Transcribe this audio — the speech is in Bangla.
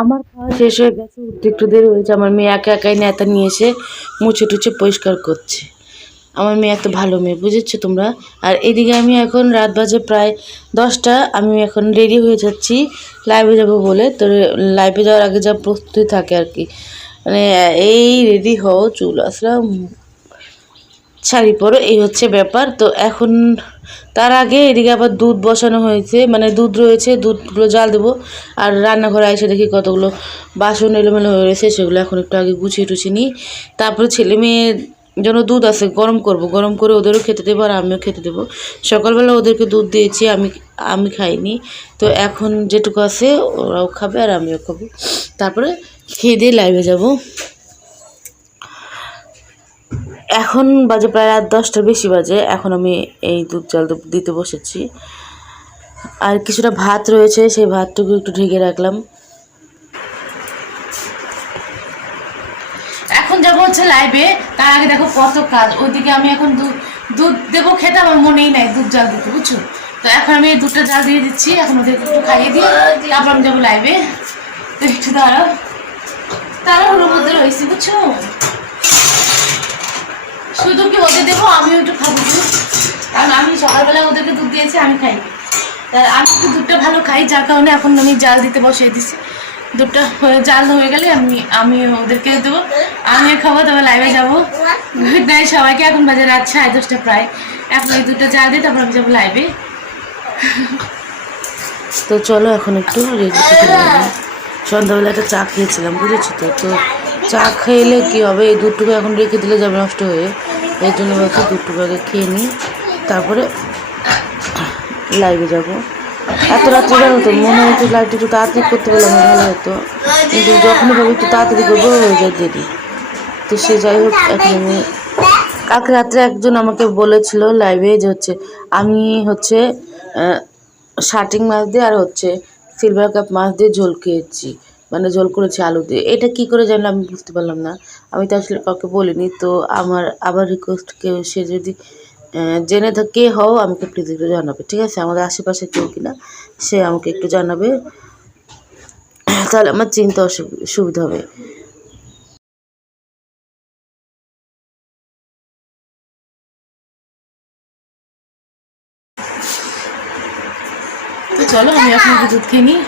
আমার খাওয়া শেষ হয়ে গেছে, উঠতে একটু দেরি হয়েছে। আমার মেয়ে একা একাই নেতা নিয়ে এসে মুছে টুছে পরিষ্কার করছে। আমার মেয়ে এত ভালো মেয়ে, বুঝেছো তোমরা। আর এদিকে আমি এখন রাত বাজে প্রায় 10টা, আমি এখন রেডি হয়ে যাচ্ছি লাইভে যাব বলে। তো লাইভে যাওয়ার আগে যা প্রস্তুতি থাকে আর কি, মানে এই রেডি হও, চুল আসলাম, শাড়ি পরো, এই হচ্ছে ব্যাপার। তো এখন তার আগে এদিকে আবার দুধ বসানো হয়েছে, মানে দুধ রয়েছে, দুধগুলো জাল দেবো। আর রান্নাঘরে এসে দেখি কতগুলো বাসন এলোমেলো হয়ে রয়েছে, সেগুলো এখন একটু আগে গুছিয়ে টুছিয়ে নিই। তারপরে ছেলে মেয়ের জন্য দুধ আছে, গরম করব, গরম করে ওদেরও খেতে দেবো আর আমিও খেতে দেবো। সকালবেলা ওদেরকে দুধ দিয়েছি, আমি খাইনি। তো এখন যেটুকু আছে ওরাও খাবে আর আমিও খাবো। তারপরে খেয়ে দিয়ে লাইভে যাব। এখন বাজে প্রায় রাত 10টার বেশি বাজে। এখন আমি এই দুধ জাল দিতে বসেছি। আর কিছুটা ভাত রয়েছে, সেই ভাতটুকু একটু ঢেকে রাখলাম। এখন যাবো হচ্ছে লাইভে, তার আগে দেখো কত কাজ। ওইদিকে আমি এখন দুধ দেবো খেতে, আমার মনেই নাই দুধ জাল দিতে, বুঝছো। তো এখন আমি এই দুধটা জাল দিয়ে দিচ্ছি, এখন ওদের একটু খাইয়ে দিই, তারপর আমি যাবো লাইভে। তো একটু দাঁড়াও, তাড়াহুড়োর মধ্যে রয়েছি, বুঝছো। শুধু কি ওদের দেবো, আমিও একটু খাবো দুধ, কারণ আমি সকালবেলা ওদেরকে দুধ দিয়েছি, আমি খাই। আমি একটু দুধটা ভালো খাই, যার কারণে এখন আমি জাল দিতে বসিয়ে দিচ্ছি। দুধটা জাল হয়ে গেলে আমি ওদেরকে দেবো, আমিও খাবো, তবে লাইভে যাবো। গুড নাইট সবাইকে। এখন বাজে রাত 10:30 প্রায়। এখন এই দুধটা জাল দিই, তারপর আমি যাবো লাইভে। তো চলো এখন একটু রেডি থেকে সন্ধ্যাবেলা একটা চা খেয়েছিলাম, বুঝেছো তো। তো চা খেলে কী হবে, এই দুধটুকু এখন রেখে দিলে যাবে নষ্ট হয়ে। এর জন্য ভাবছি দুধটুকু আগে খেয়ে নিই, তারপরে লাইভে যাব। এত রাত্রে জানো তো, মনে হয় একটু লাইভটা একটু তাড়াতাড়ি করতে পারলে আমার ভালো হতো, কিন্তু যখনই ভাবি একটু তাড়াতাড়ি করবো হয়ে যায় দেরি। তো সে যাই হোক, এখন আমি কালকে রাত্রে একজন আমাকে বলেছিল লাইভে যে হচ্ছে আমি হচ্ছে শার্টিং মাছ দিয়ে আর হচ্ছে সিলভার কাপ মাছ দিয়ে ঝোল খেয়েছি, মানে ঝোল করেছি আলু দিয়ে। এটা কি করে জানলাম আমি বুঝতে পারলাম না, আমি তো আসলে কাউকে বলিনি। তো আমার আবার রিকোয়েস্ট, কেউ সে যদি জেনে কে হও আমাকে প্লিজ একটু জানাবে, ঠিক আছে। আমাদের আশেপাশে কেউ কিনা সে আমাকে একটু জানাবে, তাহলে আমার চিন্তা সুবিধা হবে। তো চলো আমি এখন দুধ খেয়ে নিই,